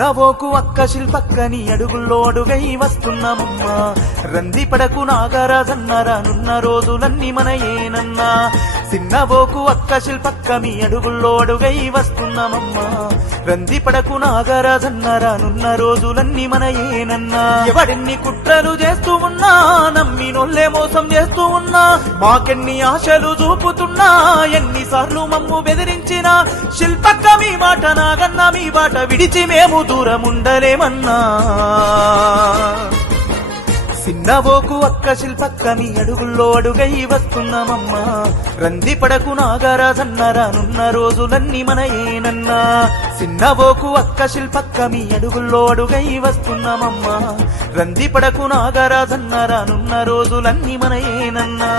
సిన్నవోకు అక్క శిల్పక్క నీ అడుగుల్లో అడుగై వస్తున్నామమ్మా. రంది పడకు నాగరాజన్న రానున్న రోజులన్నీ మనయేనన్నా. సిన్నవోకు అక్క శిల్పక్క మీ అడుగుల్లో అడుగై వస్తున్నామమ్మా. రంది పడకు నాగరాజన్న రానున్న రోజులన్నీ మనయేనన్నా. ఎవడెన్ని కుట్రలు చేస్తూ ఉన్నా, నమ్మినోళ్ళే మోసం చేస్తూ ఉన్నా, మాకెన్ని ఆశలు చూపుతున్నా, ఎన్నిసార్లు మమ్ము బెదిరించినా, శిల్పక్క మీ మాట నాగన్న మీ బాట విడిచి మేము దూరం ఉండలేమన్నా. సిన్నవోకు అక్క శిల్పక్క మీ అడుగుల్లో అడుగై వస్తున్నామమ్మా. రంది పడకు నాగరాజన్న రానున్న రోజులన్నీ మనయేనన్నా. సిన్నవోకు అక్క శిల్పక్క మీ అడుగుల్లో అడుగై వస్తున్నామమ్మా. రంది పడకు నాగరాజన్న రానున్న రోజులన్నీ మనయేనన్నా.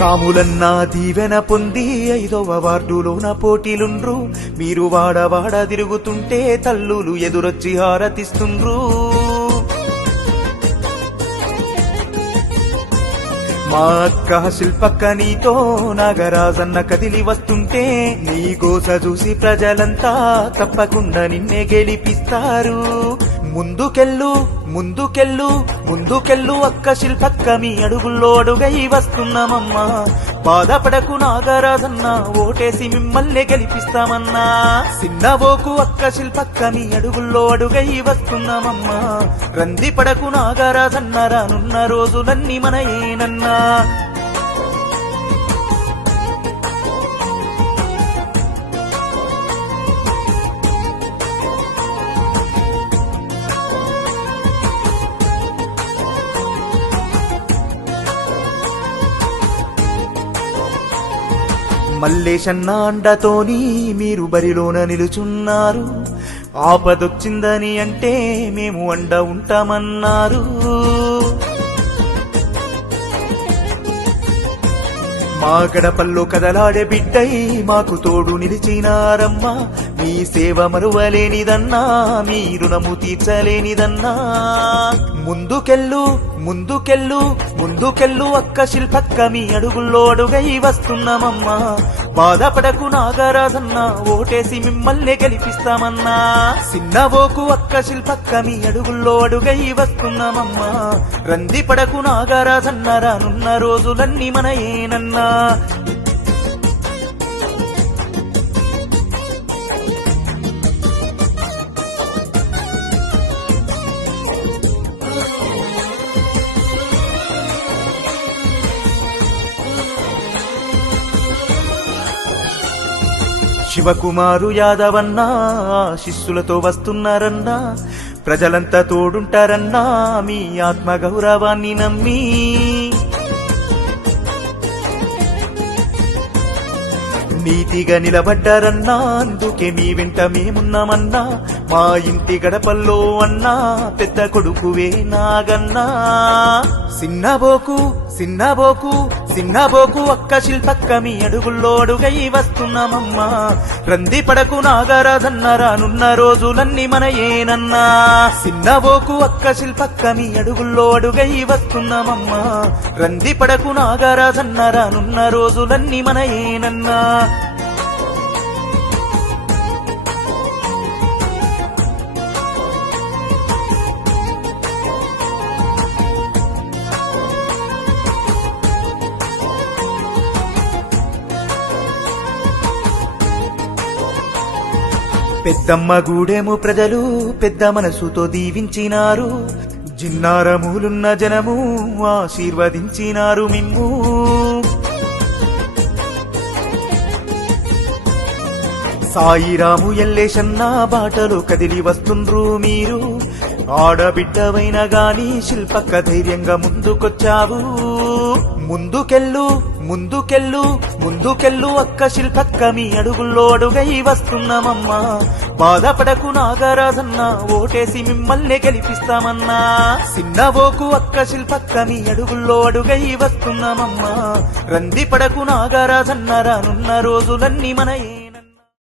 రాములన్నా దీవెన పొంది 5వ వార్డులోన పోటీలుండ్రు. మీరు వాడవాడ తిరుగుతుంటే తల్లులు ఎదురొచ్చి హారతిస్తుండ్రు. మా అక్క శిల్పక్క నీతో నాగరాజన్న కదిలి వస్తుంటే, నీ గోస చూసి ప్రజలంతా తప్పకుండా నిన్నే గెలిపిస్తారు. ముందుకెళ్ళు ముందుకెళ్ళు ముందుకెళ్ళు అక్క శిల్పక్క మీ అడుగుల్లో అడుగై వస్తున్నామమ్మా. బాధపడకు నాగరాజన్న ఓటేసి మిమ్మల్ని గెలిపిస్తామన్నా. సిన్నవోకు అక్క శిల్పక్క మీ అడుగుల్లో అడుగై వస్తున్నామమ్మా. రంది పడకు నాగరాజన్న రానున్న రోజులన్నీ మనయేనన్నా. మల్లేశన్న అండతోని మీరు బరిలోన నిలుచున్నారు. ఆపదొచ్చిందని అంటే మేము అండ ఉంటామన్నారు. మా గడపల్లో కదలాడే బిడ్డై మాకు తోడు నిలిచినారమ్మా. మీ సేవ మరువలేనిదన్నా, మీ రుణము తీర్చలేనిదన్నా. ముందుకెళ్ళు ముందుకెళ్ళు ముందుకెళ్ళు అక్క శిల్పక్క మీ అడుగుల్లో అడుగై వస్తున్నామమ్మా. బాధపడకు నాగరాజన్న ఓటేసి మిమ్మల్ని గెలిపిస్తామన్నా. సిన్నవోకు అక్క శిల్పక్క మీ అడుగుల్లో అడుగై వస్తున్నామమ్మా. రంది పడకు నాగరాజన్న రానున్న రోజులన్నీ మనయేనన్నా. శివకుమారు యాదవన్నా శిష్యులతో వస్తున్నారన్నా. ప్రజలంతా తోడుంటారన్నా మీ ఆత్మగౌరవాన్ని నమ్మి. నీతిగా నిలబడ్డారన్నా, అందుకే మీ వెంట మేమున్నామన్నా. మా ఇంటి గడపల్లో అన్నా పెద్ద కొడుకువే నాగన్నా. సిన్నబోకు సిన్నబోకు సిన్నబోకు అక్క శిల్పక్క మీ అడుగుల్లో అడుగై వస్తున్నామమ్మా. రంది పడకు నాగరాజన్న రానున్న రోజులన్నీ మనయేనన్నా. సిన్నబోకు అక్క శిల్పక్క మీ అడుగుల్లో అడుగై వస్తున్నామమ్మా. రంది పడకు నాగరాజన్న రానున్న రోజులన్నీ మనయేనన్నా. పెద్దమ్మ గూడెము ప్రజలు పెద్ద మనసుతో దీవించినారు. జిన్నారములున్న జనము ఆశీర్వదించినారు మిమ్ము. సాయిరాము ఎల్లేశన్న బాటలో కదిలి వస్తుండ్రు మీరు. ఆడబిడ్డవైన గాని శిల్పక్క ధైర్యంగా ముందుకొచ్చావు. ముందుకెళ్ళు ముందుకెళ్ళు ముందుకెళ్ళు అక్క శిల్పక్క మీ అడుగుల్లో అడుగై వస్తున్నామమ్మా. బాధపడకు నాగరాజన్న ఓటేసి మిమ్మల్ని గెలిపిస్తామన్నా. సిన్నవోకు అక్క శిల్పక్క మీ అడుగుల్లో అడుగై వస్తున్నామమ్మా. రంది పడకు నాగరాజన్న రానున్న రోజులన్నీ మనయే.